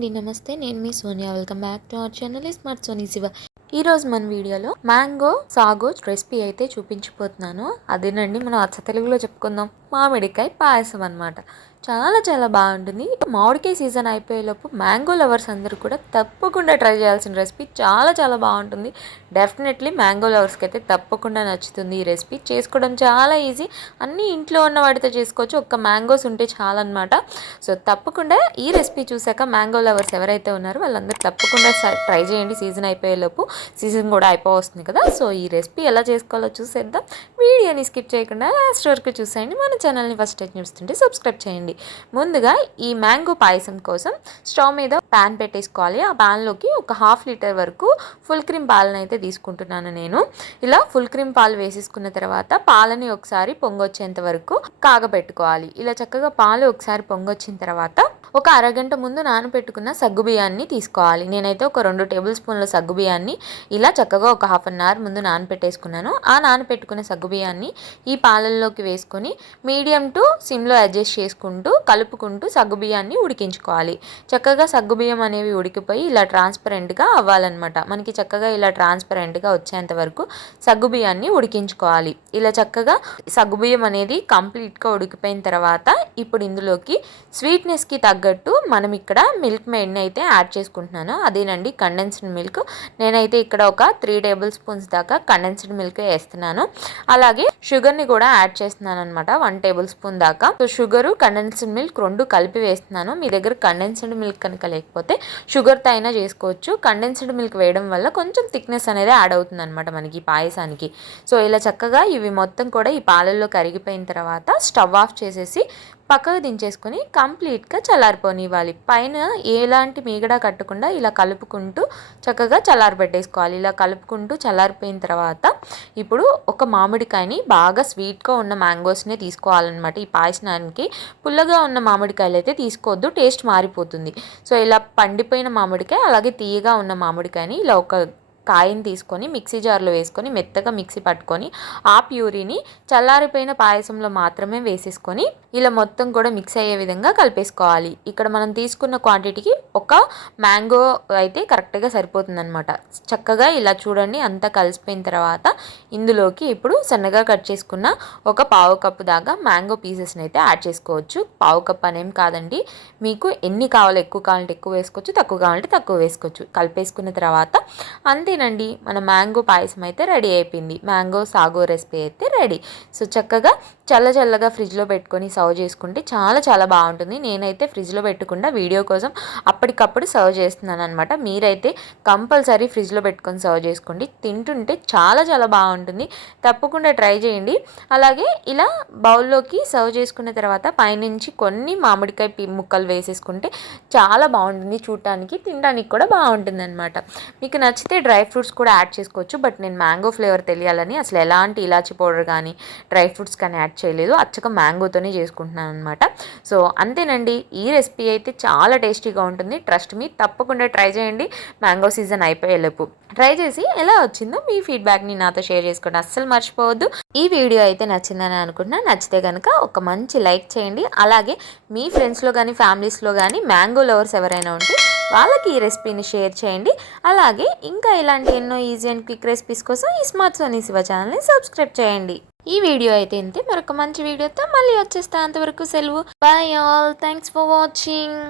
అండి నమస్తే నేను మీ Sonia welcome back to our channel smart Soni Shiva. ఈ రోజు మన వీడియోలో మ్యాంగో సాగో రెసిపీ అయితే చూపించిపోతున్నాను. అదేనండి మనం అచ్చ తెలుగులో చెప్పుకుందాం మామిడికాయ పాయసం అన్నమాట. చాలా చాలా బాగుంటుంది. మామిడికాయ సీజన్ అయిపోయేలోపు మ్యాంగో లవర్స్ అందరూ కూడా తప్పకుండా ట్రై చేయాల్సిన రెసిపీ. చాలా చాలా బాగుంటుంది. డెఫినెట్లీ మ్యాంగో లవర్స్కి అయితే తప్పకుండా నచ్చుతుంది ఈ రెసిపీ. చేసుకోవడం చాలా ఈజీ, అన్నీ ఇంట్లో ఉన్న వాటితో చేసుకోవచ్చు. ఒక్క మ్యాంగోస్ ఉంటే చాలన్నమాట. సో తప్పకుండా ఈ రెసిపీ చూసాక మ్యాంగో లవర్స్ ఎవరైతే ఉన్నారో వాళ్ళందరూ తప్పకుండా ట్రై చేయండి. సీజన్ అయిపోయేలోపు, సీజన్ కూడా అయిపోవస్తుంది కదా. సో ఈ రెసిపీ ఎలా చేసుకోవాలో చూసేద్దాం. వీడియోని స్కిప్ చేయకుండా లాస్ట్ వరకు చూసేయండి. మన ఛానల్ని ఫస్ట్ టైం చూస్తుంటే సబ్స్క్రైబ్ చేయండి. ముందుగా ఈ మ్యాంగో పాయసం కోసం స్టవ్ మీద ప్యాన్ పెట్టేసుకోవాలి. ఆ ప్యాన్లోకి ఒక 1/2 లీటర్ వరకు ఫుల్ క్రీమ్ పాలను అయితే తీసుకుంటున్నాను నేను. ఇలా ఫుల్ క్రీమ్ పాలు వేసేసుకున్న తర్వాత పాలని ఒకసారి పొంగొచ్చేంత వరకు కాగబెట్టుకోవాలి. ఇలా చక్కగా పాలు ఒకసారి పొంగొచ్చిన తర్వాత ఒక అరగంట ముందు నానబెట్టుకున్న సగ్గుబియ్యాన్ని తీసుకోవాలి. నేనైతే ఒక 2 టేబుల్ స్పూన్ల సగ్గుబియ్యాన్ని ఇలా చక్కగా ఒక 1/2 అవర్ ముందు నానబెట్టేసుకున్నాను. ఆ నానబెట్టుకున్న సగ్గుబియ్యాన్ని ఈ పాలల్లోకి వేసుకొని మీడియం టు సిమ్లో అడ్జస్ట్ చేసుకుంటూ కలుపుకుంటూ సగ్గుబియ్యాన్ని ఉడికించుకోవాలి. చక్కగా సగ్గుబియ్యం అనేవి ఉడికిపోయి ఇలా ట్రాన్స్పరెంట్గా అవ్వాలన్నమాట. మనకి చక్కగా ఇలా ట్రాన్స్పరెంట్గా వచ్చేంత వరకు సగ్గుబియ్యాన్ని ఉడికించుకోవాలి. ఇలా చక్కగా సగ్గుబియ్యం అనేది కంప్లీట్గా ఉడికిపోయిన తర్వాత ఇప్పుడు ఇందులోకి స్వీట్నెస్కి తగ్గట్టు మనం ఇక్కడ మిల్క్ మేడ్ని అయితే యాడ్ చేసుకుంటున్నాను. అదేనండి కండెన్స్డ్ మిల్క్. నేనైతే ఇక్కడ ఒక 3 టేబుల్ స్పూన్స్ దాకా కండెన్స్డ్ మిల్క్ వేస్తున్నాను. అలాగే షుగర్ని కూడా యాడ్ చేస్తున్నాను అనమాట, 1 టేబుల్ స్పూన్ దాకా. సో షుగరు కండెన్స్డ్ మిల్క్ 2 కలిపి వేస్తున్నాను. మీ దగ్గర కండెన్స్డ్ మిల్క్ కనుక లేకపోతే షుగర్తో అయినా చేసుకోవచ్చు. కండెన్స్డ్ మిల్క్ వేయడం వల్ల కొంచెం థిక్నెస్ అనేది యాడ్ అవుతుంది అనమాట మనకి పాయసానికి. సో ఇలా చక్కగా ఇవి మొత్తం కూడా ఈ పాలల్లో కరిగిపోయిన తర్వాత స్టవ్ ఆఫ్ చేసేసి పక్కకు దించేసుకొని కంప్లీట్గా చల్లారిపోనివ్వాలి. పైన ఎలాంటి మీగడ కట్టకుండా ఇలా కలుపుకుంటూ చక్కగా చల్లారబెట్టేసుకోవాలి. ఇలా కలుపుకుంటూ చల్లారిపోయిన తర్వాత ఇప్పుడు ఒక మామిడికాయని, బాగా స్వీట్గా ఉన్న మ్యాంగోస్నే తీసుకోవాలన్నమాట. ఈ పాయసానికి పుల్లగా ఉన్న మామిడికాయలు అయితే తీసుకోవద్దు, టేస్ట్ మారిపోతుంది. సో ఇలా పండిపోయిన మామిడికాయ, అలాగే తీయగా ఉన్న మామిడికాయని ఇలా ఒక కాయని తీసుకొని మిక్సీ జార్లో వేసుకొని మెత్తగా మిక్సీ పట్టుకొని ఆ ప్యూరీని చల్లారిపోయిన పాయసంలో మాత్రమే వేసేసుకొని ఇలా మొత్తం కూడా మిక్స్ అయ్యే విధంగా కలిపేసుకోవాలి. ఇక్కడ మనం తీసుకున్న క్వాంటిటీకి ఒక మ్యాంగో అయితే కరెక్ట్గా సరిపోతుందన్నమాట. చక్కగా ఇలా చూడండి అంతా కలిసిపోయిన తర్వాత ఇందులోకి ఇప్పుడు సన్నగా కట్ చేసుకున్న ఒక 1/2 కప్పు దాకా మ్యాంగో పీసెస్ని అయితే యాడ్ చేసుకోవచ్చు. 1/2 కప్ అనేం కాదండి, మీకు ఎన్ని కావాలో, ఎక్కువ కావాలంటే ఎక్కువ వేసుకోవచ్చు, తక్కువ కావాలంటే తక్కువ వేసుకోవచ్చు. కలిపేసుకున్న తర్వాత అంతేనండి, మన మ్యాంగో పాయసం అయితే రెడీ అయిపోయింది. మ్యాంగో సాగో రెసిపీ అయితే రెడీ. సో చక్కగా చల్లగా ఫ్రిడ్జ్లో పెట్టుకొని సర్వ్ చేసుకుంటే చాలా చాలా బాగుంటుంది. నేనైతే ఫ్రిడ్జ్లో పెట్టకుండా వీడియో కోసం అప్పటికప్పుడు సర్వ్ చేస్తున్నాను అనమాట. మీరైతే కంపల్సరీ ఫ్రిడ్జ్లో పెట్టుకొని సర్వ్ చేసుకోండి. తింటుంటే చాలా చాలా బాగుంటుంది. తప్పకుండా ట్రై చేయండి. అలాగే ఇలా బౌల్లోకి సర్వ్ చేసుకున్న తర్వాత పైనుంచి కొన్ని మామిడికాయ ముక్కలు వేసేసుకుంటే చాలా బాగుంటుంది. చూడటానికి, తినడానికి కూడా బాగుంటుంది అనమాట. మీకు నచ్చితే డ్రై ఫ్రూట్స్ కూడా యాడ్ చేసుకోవచ్చు. బట్ నేను మ్యాంగో ఫ్లేవర్ తెలియాలని అసలు ఎలాంటి ఇలాచీ పౌడర్ కానీ డ్రై ఫ్రూట్స్ కానీ యాడ్ చేయలేదు. అచ్చగా మ్యాంగోతోనే చేసుకుంటున్నాను అనమాట. సో అంతేనండి, ఈ రెసిపీ అయితే చాలా టేస్టీగా ఉంటుంది. ట్రస్ట్ మీ, తప్పకుండా ట్రై చేయండి. మ్యాంగో సీజన్ అయిపోయేలోపు ట్రై చేసి ఎలా వచ్చిందో మీ ఫీడ్బ్యాక్ని నాతో షేర్ చేసుకోండి, అస్సలు మర్చిపోవద్దు. ఈ వీడియో అయితే నచ్చిందని అనుకుంటున్నా. నచ్చితే కనుక ఒక మంచి లైక్ చేయండి. అలాగే మీ ఫ్రెండ్స్లో కానీ ఫ్యామిలీస్లో కానీ మ్యాంగో లవర్స్ ఎవరైనా ఉంటే వాళ్ళకి ఈ రెసిపీని షేర్ చేయండి. అలాగే ఇంకా ఇలాంటి ఎన్నో ఈజీ అండ్ క్విక్ రెసిపీస్ కోసం ఈ స్మార్ట్ సోనీ శివ ఛానల్ని సబ్స్క్రైబ్ చేయండి. ఈ వీడియో అయితే ఇంతే. మరొక మంచి వీడియోతో మళ్ళీ వచ్చేస్తా. అంతవరకు సెలవు. By all. Thanks for watching.